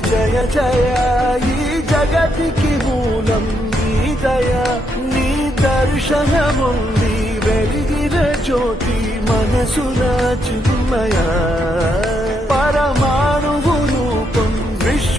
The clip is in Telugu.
జయ జయ ఈ జగతికి మూలం నీ దయ నీ దర్శనముంది వెలిగిన జ్యోతి మనసున చిన్మయ